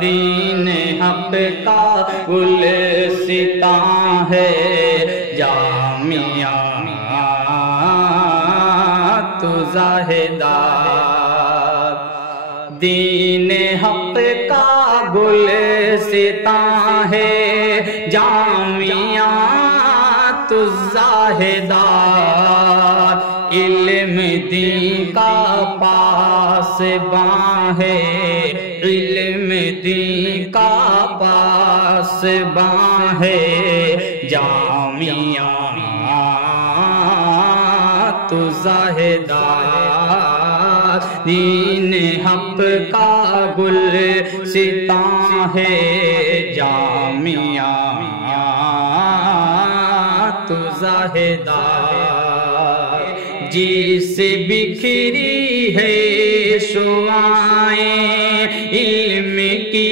دین حق کا گلستاں ہے جامعہ تو زاہدات دین حق کا گلستاں ہے جامعہ تو زاہدات علم دین کا پاسباں ہے علم دین کا پاسباں ہے جامعہ تو زاہدات دین حق کا گلستاں ہے جامعہ تو زاہدات جس بکھری ہے شعائیں علم کی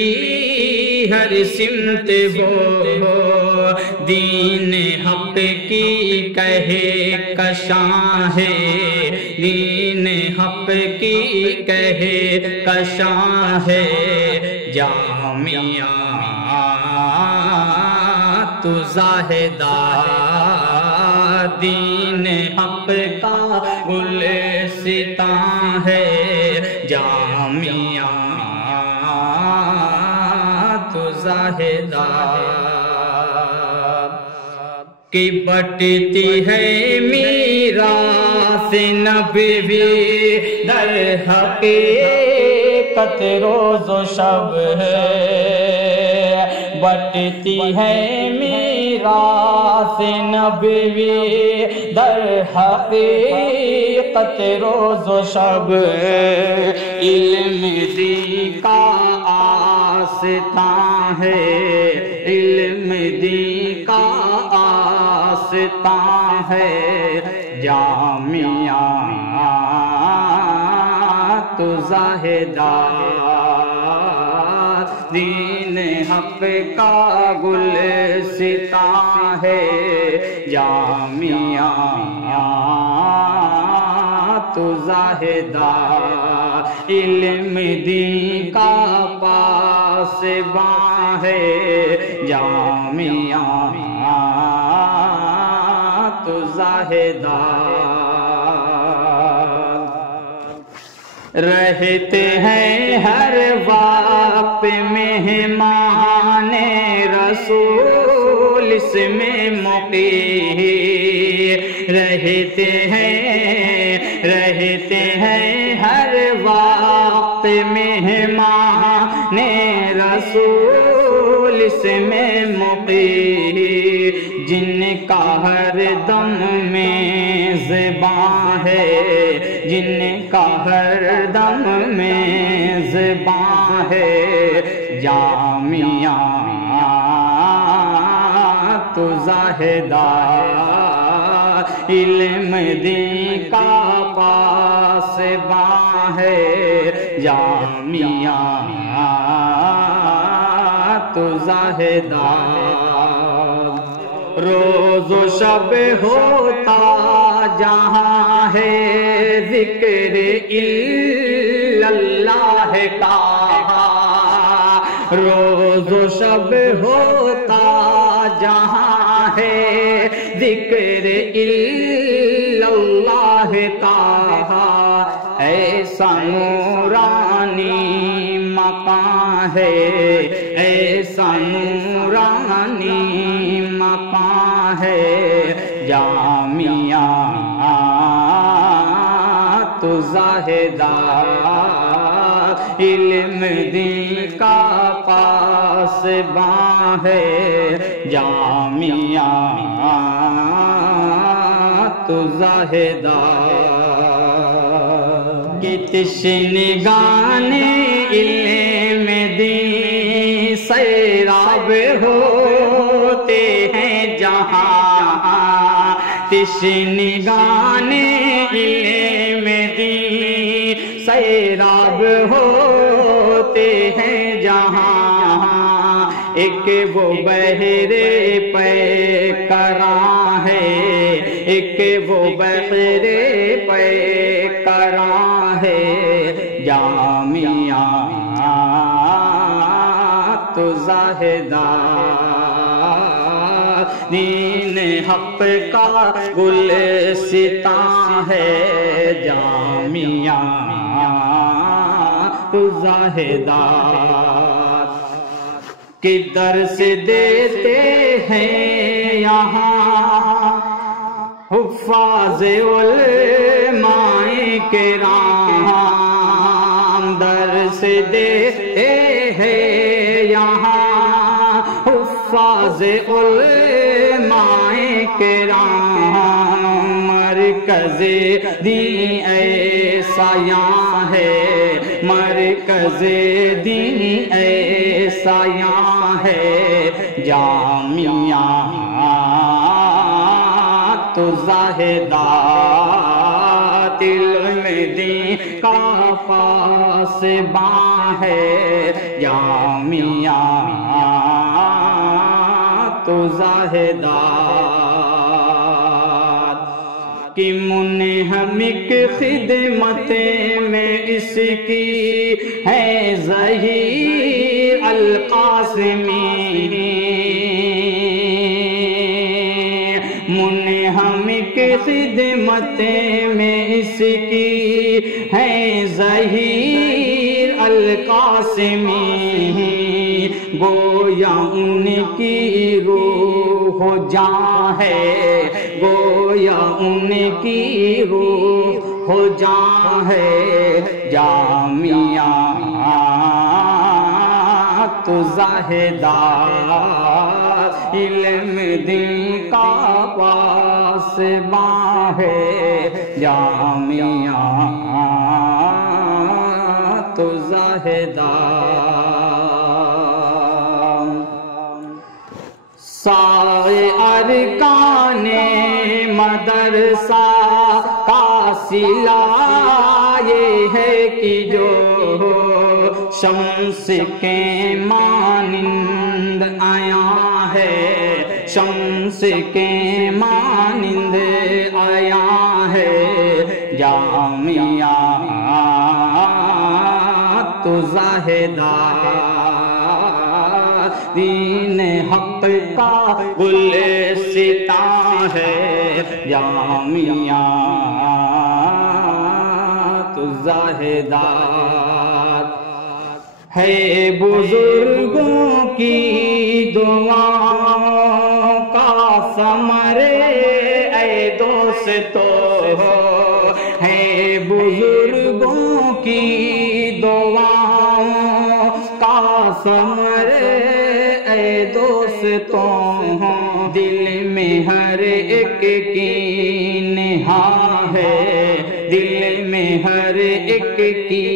ہر سمت وہ دین حق کی کہے کشاں ہے دین حق کی کہے کشاں ہے جامعہ تو زاہدات دین حق کا گلستاں ہے جامعہ تو زاہدات کی بٹتی ہے میراث نبوی در حقیقت روز و شب ہے بٹتی ہے میراث نبوی در حقیقت روز و شب علم دین کا آستاں ہے علم دین کا آستاں ہے جامعہ تو زاہدات دین حق کا گلستاں ہے جامعہ تو زاہدات علم دین کا پاسباں ہے جامعہ تو زاہدات رہتے ہیں ہر وقت مہمان رسول اس میں مقیم رہتے ہیں ہر وقت مہمان رسول اس میں مقیم جن کا ہر دم میں زبان ہے جن کا ہر دم میں زبان ہے جامعہ تو زاہدات علم دین کا پاسباں ہے جامعہ تو زاہدات روز و شب ہوتا جہاں ہے ذکر اللہ کا روز و شب ہوتا جہاں ہے ذکر اللہ کا ایسا نورانی مقام ہے ایسا نورانی مقام ہے جامعہ تو زاہدات علم دین کا پاسباں ہے جامعہ تو زاہدات کی تشنگان علم دین سیراب ہوتے ہیں جہاں تشنگان علم دین سیراب ہوتے ہیں جہاں ایک وہ بحرے پہ کراں ہے ایک وہ بحرے پہ کراں ہے جامعہ تو زاہدہ دین حق کا گلستاں ہے جامعہ تو زاہدہ کہ درس دیتے ہیں یہاں حفاظ علماء کرام، درس دیتے ہیں یہاں حفاظ علماء کرام، مرکز دین ایسا یہاں ہے، مرکز دین ایسا یہاں ہے جامعہ تو زاہدہ علم دین کا پاسباں ہے جامعہ تو زاہدہ کی منہمک خدمت میں اس کی ہے ظہیر القاسمی، منہمک خدمت میں اس کی ہے ظہیر القاسمی، گویا ان کی روح جاں ہے، گویا ان کی روح جاں ہے جامعہ تو زاہدہ علم دین کا پاسباں ہے جامعہ تو زاہدہ سارے ارکان مدرسہ کا صلہ یہ ہے کہ جو شمس کے مانند آیا ہے، شمس کے مانند آیا ہے جامعہ تو زاہدہ دین حق کا گلستاں ہے جامعہ تو زاہدہ ہے بزرگوں کی دعاؤں کا ثمر اے دوستو، ہے بزرگوں کی دعاؤں کا ثمر اے دوستوں، دل میں ہر ایک کی نہاں ہے، دل میں ہر ایک کی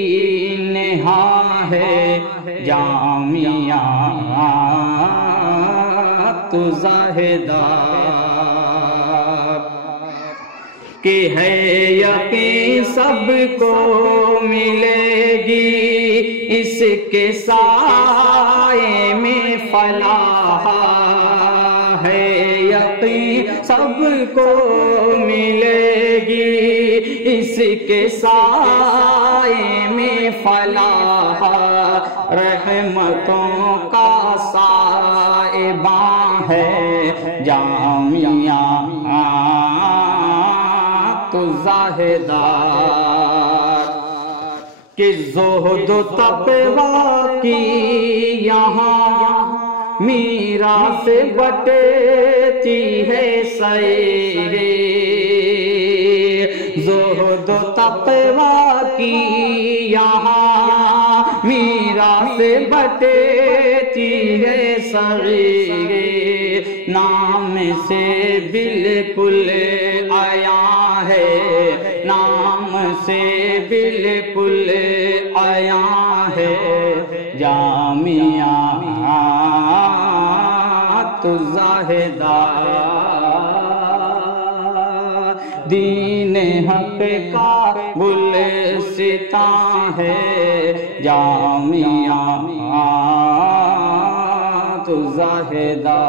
نہاں ہے جامعہ تو زاہدہ کہ ہے یقین سب کو ملے گی اس کے سائے میں فلاح، ہے یقین سب کو ملے گی اس کے سائے میں فلاح، رحمتوں کا سائباں ہے جامعہ تو زاہدہ کہ زہد و تقویٰ کی یہاں میراث بٹتی ہے سیرے، زہد و تقویٰ کی یہاں میراث بٹتی ہے سیرے، نام سے بالکل آیا ہے، نام سے بالکل آیا ہے جامعہ تو زاہدہ دین حق کا گلستاں ہے جامعہ تو زاہدہ